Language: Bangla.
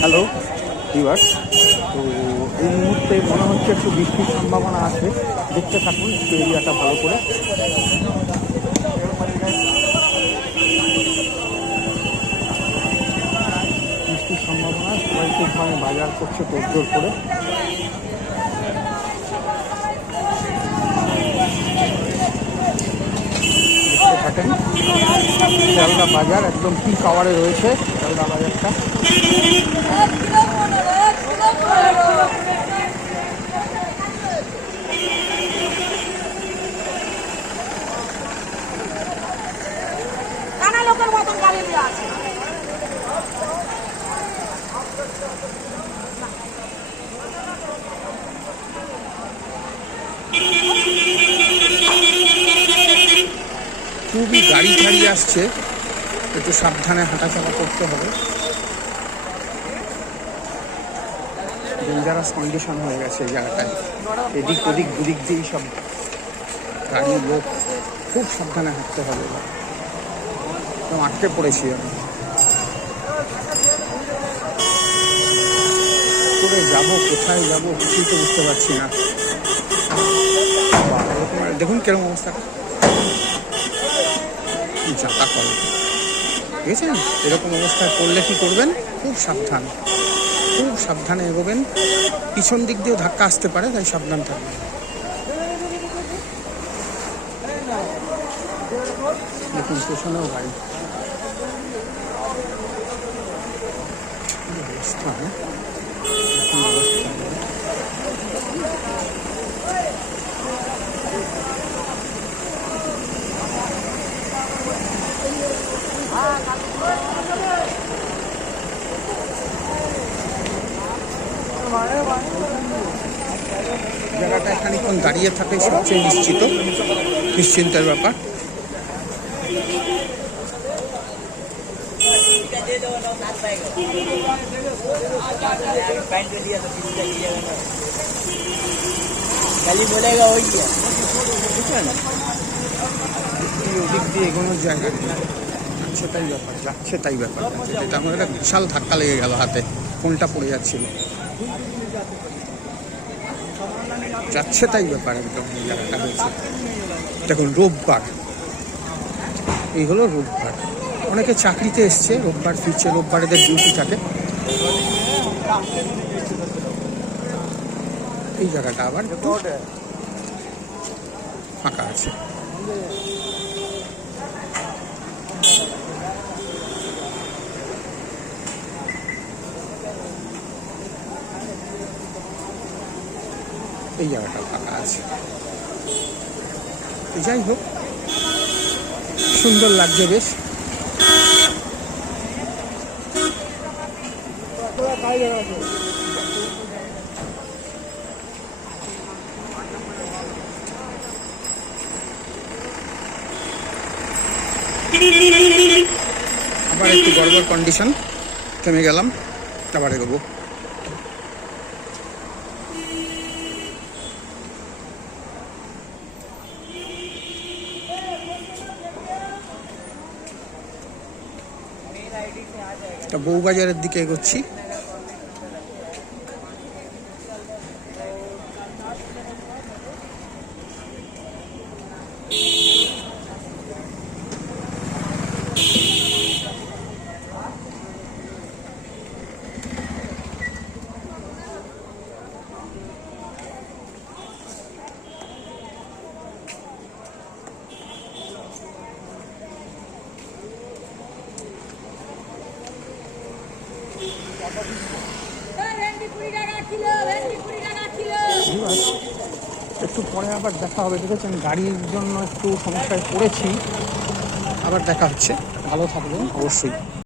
হ্যালো ভিউয়ার্স তো এই মুহূর্তে মনে হচ্ছে একটু বৃষ্টির সম্ভাবনা আছে। দেখতে থাকুন, একটু এরিয়াটা ভালো করে। বৃষ্টির সম্ভাবনা, সবাই খুব মানে বাজার করছে তোড়জোড় করে। দেখতে থাকেন। শিয়ালদা বাজার একদম পিক আওয়ারে রয়েছে শিয়ালদা বাজারটা। নানা লোকের মতন গাড়ি গাড়ি আসছে। একটু সাবধানে হাঁটাচলা করতে হবে। ডেঞ্জারাস কন্ডিশন হয়ে গেছে এই জায়গাটায়। এদিক ওদিক দুদিক দিয়েই সব গাড়ি লোক। খুব সাবধানে হাঁটতে হবে। আটকে পড়েছি আমি। করে যাব কোথায় যাব কিছুই তো বুঝতে পারছি না। বাবা, এরকম- দেখুন যাতা করে বুঝেছেন এরকম অবস্থায় পড়লে কি করবেন? খুব সাবধান। খুব সাবধানে এগোবেন। পিছন দিক দিয়েও ধাক্কা আসতে পারে, তাই সাবধান থাকবেন। দেখুন, পেছনেও গাড়ি কি? অবস্থা জায়গাটা খানিক্ষণ দাঁড়িয়ে থাকে সবচেয়ে নিশ্চিত। নিশ্চিন্তার ব্যাপার। খালি বলেগা ওই ওদিক দিয়ে জায়গা তাই ব্যাপার যাচ্ছে তাই ব্যাপার। এটা আমার একটা বিশাল ধাক্কা লেগে গেল হাতে, ফোনটা পড়ে যাচ্ছিল। যাচ্ছে তাই ব্যাপার একদম জায়গাটা হয়েছে। দেখুন, রোববার। এই হলো রোববার। অনেকে চাকরিতে এসছে, রোববার ফিরছে, রোববার এদের ডিউটি থাকে। এই জায়গাটা আবার ফাঁকা আছে। এই জায়গাটা ফাঁকা আছে। যাই হোক, সুন্দর লাগছে বেশ। আবার একটু গড়বড় কন্ডিশন থেমে গেলাম, আবার এগোবো। বউবাজারের দিকে এগোচ্ছি। একটু পরে আবার দেখা হবে, ঠিক আছে? আমি গাড়ির জন্য একটু সমস্যায় পড়েছি। আবার দেখা হচ্ছে। ভালো থাকবেন, অবশ্যই।